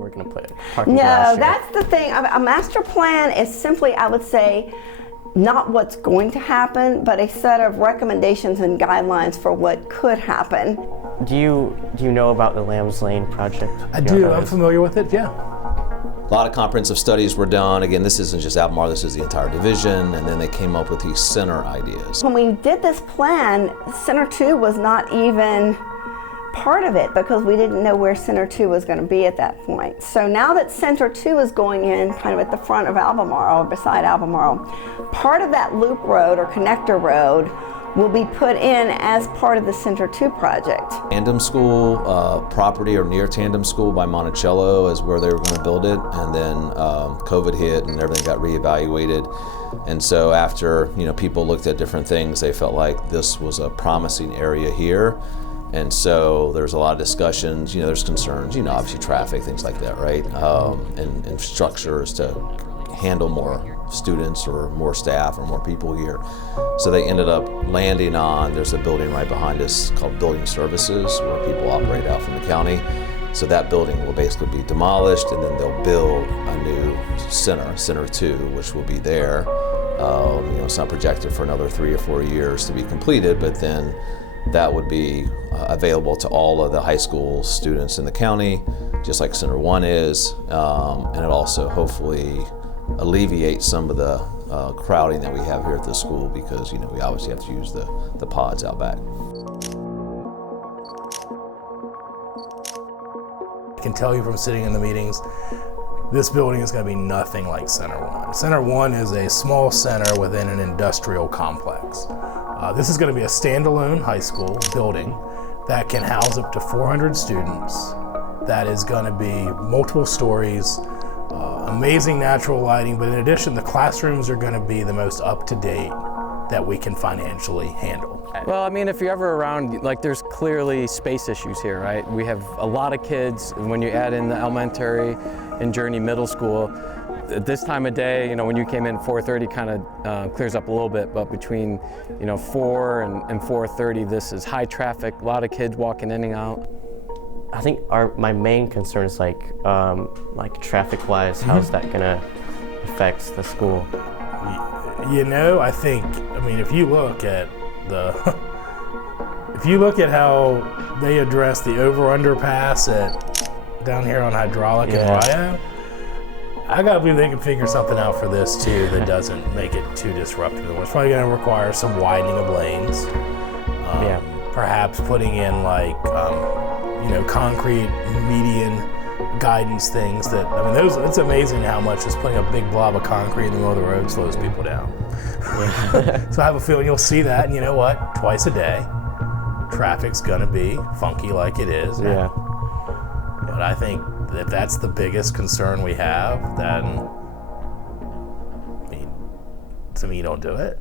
we're going to put parking garage No, here. that's the thing. A master plan is simply, I would say, not what's going to happen, but a set of recommendations and guidelines for what could happen. Do you know about the Lambs Lane project? I do. I'm familiar with it, yeah. A lot of comprehensive studies were done. Again, this isn't just Albemarle, this is the entire division, and then they came up with these center ideas. When we did this plan, Center 2 was not even part of it because we didn't know where Center 2 was going to be at that point. So now that Center 2 is going in kind of at the front of Albemarle, or beside Albemarle, part of that loop road or connector road will be put in as part of the Center 2 project. Tandem School property, or near Tandem School by Monticello, is where they were going to build it, and then COVID hit and everything got reevaluated. And so after people looked at different things, they felt like this was a promising area here. And so there's a lot of discussions, there's concerns, obviously traffic, things like that, right? And structures to handle more students or more staff or more people here. So they ended up landing on, there's a building right behind us called Building Services where people operate out from the county. So that building will basically be demolished, and then they'll build a new Center 2, which will be there. It's not projected for another 3 or 4 years to be completed, but then that would be available to all of the high school students in the county, just like Center 1 is, and it also hopefully alleviates some of the crowding that we have here at the school, because we obviously have to use the pods out back. I can tell you from sitting in the meetings, this building is going to be nothing like Center 1. Center 1 is a small center within an industrial complex. This is going to be a standalone high school building that can house up to 400 students. That is going to be multiple stories, amazing natural lighting, but in addition, the classrooms are going to be the most up-to-date that we can financially handle. Well, I mean, if you're ever around, there's clearly space issues here, right? We have a lot of kids, and when you add in the elementary and Journey Middle School, at this time of day, when you came in at 4:30, kind of clears up a little bit, but between 4 and 4:30, this is high traffic, a lot of kids walking in and out. I think my main concern is like traffic-wise, how's that gonna affect the school? I mean, if you look at how they address the over-underpass down here on Hydraulic and Rio, I gotta believe they can figure something out for this too that doesn't make it too disruptive. It's probably gonna require some widening of lanes. Perhaps putting in concrete median guidance things it's amazing how much just putting a big blob of concrete in the middle of the road slows people down. So I have a feeling you'll see that, and you know what? Twice a day, traffic's gonna be funky like it is now. Yeah. But I think if that's the biggest concern we have, then to me, don't do it.